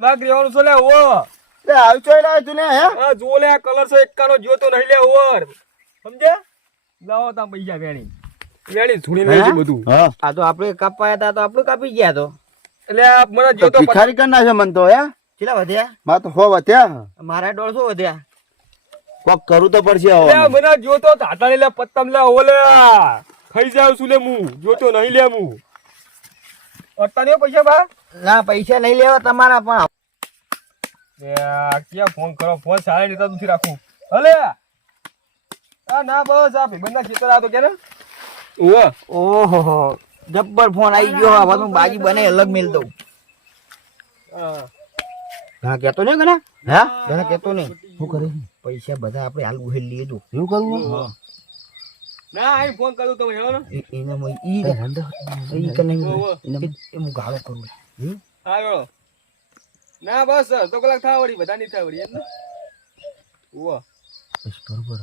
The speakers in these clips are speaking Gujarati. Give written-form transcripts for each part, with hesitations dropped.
વાઘ રેવાનું છે લે ઓ લે આવી ચોઈ લાવે તું ને હે હા જો લે આ કલર છે એકાનો જોતો નહીં લે ઓર સમજે લાવો તા પૈસા વેણી ધૂણી લઈ છે બધું હા આ તો આપણે કાપાયા હતા તો આપણું કાપી ગયા તો એટલે આ મને તો જોતો ભિખારી કરી નાખે મન તો હે કેટલા વધ્યા માં તો હો વધ્યા મારા 150 વધ્યા કોક કરવું તો પડશે એટલે હવે મને જોતો તાતા લે પત્તમ લે ઓલે ખાઈ જાવ છું લે હું જોતો નહીં લે હું અટ્ટા પૈસા બા ના પૈસા નહીં લેવા તમારા પણ ક્યાં ફોન કરો ફોન સારા લેતા નથી રાખું હલે આ ના બસ આ ભાઈબંધના ખેતર આ તો કે ને ઓહો જબ્બર ફોન આવી ગયો હવે હું બાજી બને અલગ મેલ દઉં હા કેતો નહીં કને હે ઘણા કેતો નહીં શું કરે પૈસા બધા આપણે હાલ ઉહેલ લઈએ દો એવું કરવું ના અહીં ફોન કરું તમે હેલો ને એને ઈ કને હું ગાળો કરું આવ્યો ના બસ તો કલાક થા વળી બધા નહીં થા વળી એમ ને ઓવા બરોબર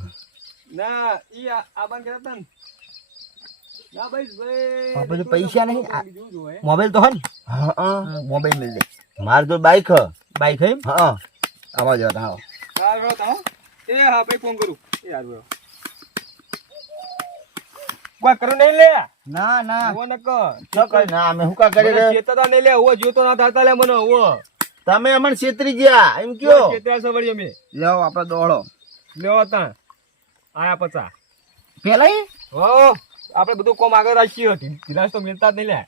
ના ઈ આ બાન કરતા ને ના ભાઈ આપણે તો પૈસા નહીં બીજું જો હે મોબાઈલ તો હન હા મોબાઈલ મિલ દે માર તો બાઈક હ બાઈક હે હા આવા જતા હા હારો તા એ હા ભાઈ ફોન કરું એ હારો કોઈ કરું નહીં લે ના ના ઓ નક તો કઈ ના અમે હું કા કરી રે ચેતતા નહીં લે ઓ જોતો ના થતા લે મને ઓ તમે અમન છેતરી ગયા એમ કયો ચેતરા છે વળી અમે લેવો આપણે દોડો લેવો તા આયા પચા પેલા હો આપણે બધું કોમ આગળ રાખીએ હતી ધીરાજ તો મિલતા જ નહીં લે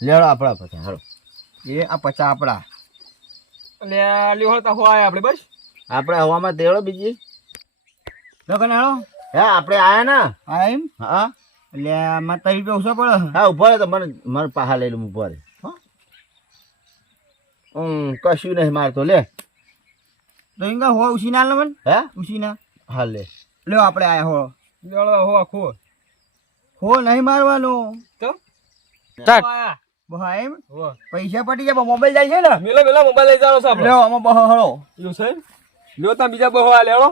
લેડો આપડા પછી હાલો એ આ 50 આપડા એટલે લેવડતા હો આયા આપણે બસ આપણે હવામાં દેડો બીજી લગન હાલો હે આપણે આયા ને આ એમ હા એટલે આમાં તઈ તો ઓછો પડે હા ઉભો રહે તો મને પાહા લઈ લઉં ઉભો રહે કશું નહીં મારતો લે તો ઇંગા હો ઉસીના લે મન હે ઉસીના હા લે લ્યો આપણે આયા હો લેવડતા હો આખો હો નહીં મારવાનો તો સ્ટાર્ટ. આયા બહા એમ હો પૈસા પટી જાય મોબાઈલ જાય છે ને મેલો મેલો મોબાઈલ લઈ જાવ સાહેબ લ્યો આમાં બહો હળો એવું છે લ્યો તા બીજા બહો આ લેવો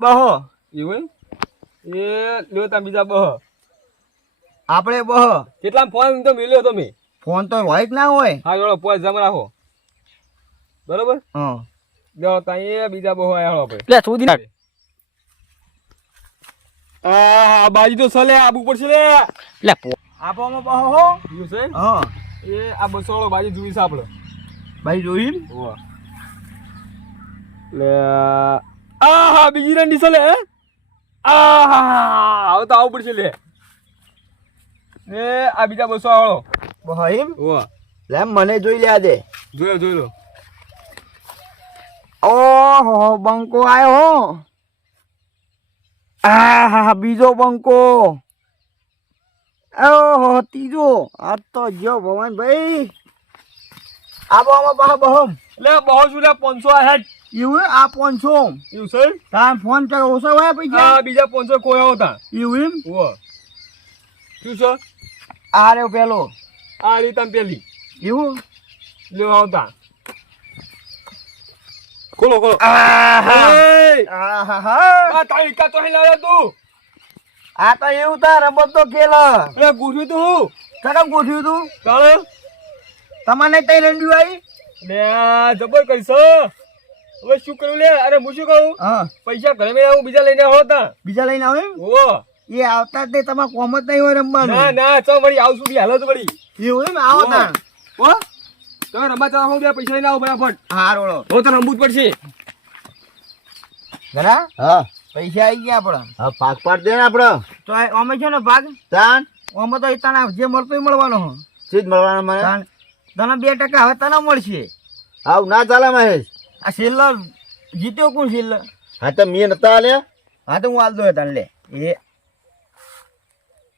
બહો એવું એ લ્યો તા બીજા બહો આપણે બહો કેટલા ફોન તો મેલ્યો તમે ફોન તો હોય જ ના હોય હા જોડો પોચ જમ રાખો બરોબર હા લ્યો તા એ બીજા બહો આયા હળો આપણે લે સુધી આ બાજી તો સલે આબુ પડશે લે લે આપોમાં બહો હો એવું છે હા એ આ 200 વાળો બાજી જોઈશ આપણે ભાઈ જોઈન વાહ લે આહા બીજી રંડી સલે હે આહા હવે તો આવું પડશે લે એ આ બીજા 200 વાળો બહો એમ વાહ લે મને જોઈ લે દે જોઈ લો ઓહો બંકો આયો હો આહા બીજો બંકો ઓહો ત્રીજો આ તો જો ભગવાન ભાઈ આબો આમાં બહો લે બહુ શું લે 500 આ હેડ એવું આ 500 એવું છે તાર ફોન ચા ઓછા હોય પૈસા આ બીજા 500 કોયો હતા એવું એમ વાહ શું છે આ રે પેલો આ રીતમ પેલી એવું લ્યો આવતા ખોલો આહા એ આહા આ તારી કા તો હે લાવ્યો તું આ તો એવું તાર રમત તો ખેલ લે ગુઠ્યું તું હું કદમ ગોઠ્યું તું કાલે તમારે તઈ રંડ્યું આવી લે જબર કરીશ હવે શું કરું લે અરે હું શું કહું હા પૈસા ઘરે મેં આવું બીજા લઈને આવો તા બીજા લઈને આવે એમ ઓ એ આવતા જ નહીં તમારે કોમ જ નહીં હોય રમવાનું ના ના ચો વળી આવશું બી હાલત વળી એવું એમ આવો તાર હો તમે રમવા ચાલો બે પૈસા લઈને આવો બરાબર હા રોડો તો તને રમવું જ પડશે ઘણા હા પૈસા આવી ગયા આપડા હા પાક પાડ દે ને આપડે તો અમે છે ને ભાગ તાન અમે તો તને જે મળતો એ મળવાનો હો સીધ મળવાના મને તાન તને 2% હવે તને મળશે આવ ના ચાલે મહેશ આ સેલર જીત્યો કોણ સેલર હા તો મેં નતા આલે હા તો હું હાલ દો તને લે એ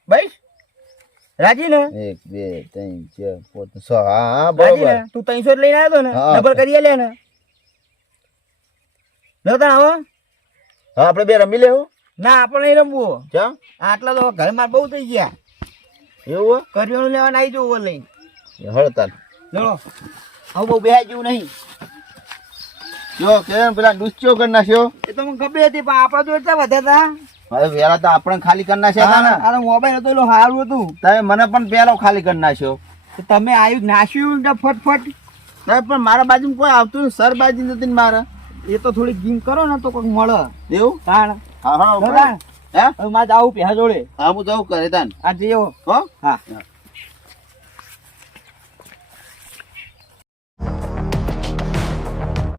ભાઈ રાજી ને 1 2 3 4 5 6 હા રાજી બરોબર ને તું 300 લઈને આવ્યો ને હા. ડબલ કરી લે ને લો તને હવે હા આપણે બે રમી લેવું ના આપણે નહીં રમવું કેમ આટલા તો ઘરમાં બહુ થઈ ગયા એવું કરિયાણું લેવાના આવી જવું લઈને હળતાલ ચલો હવે બહુ બેહાય જેવું નહીં જો કેમ પેલા ડુસ્ચો કરી નાખ્યો એ તો મને ખબર હતી પણ આપણા તો એટલા વધ્યા હતા હવે વેલા તો આપણે ખાલી કરી નાખ્યા હતા ને આ મોબાઈલ હતો એટલો સારું હતું તમે મને પણ પેલો ખાલી કરી નાખ્યો તો તમે આવ્યું નાસ્યું ને ફટફટ. ના પણ મારા બાજુમાં કોઈ આવતું નહીં, સર બાજુ નથી ને મારે. એ તો થોડી ગીમ કરો ને તો કોઈક મળે. એવું? તાણ હા હા તાણ. હે હવે મારે આવું પેહા જોડે. હા હું જાઉં કરે તાન. આ જેવો હો હા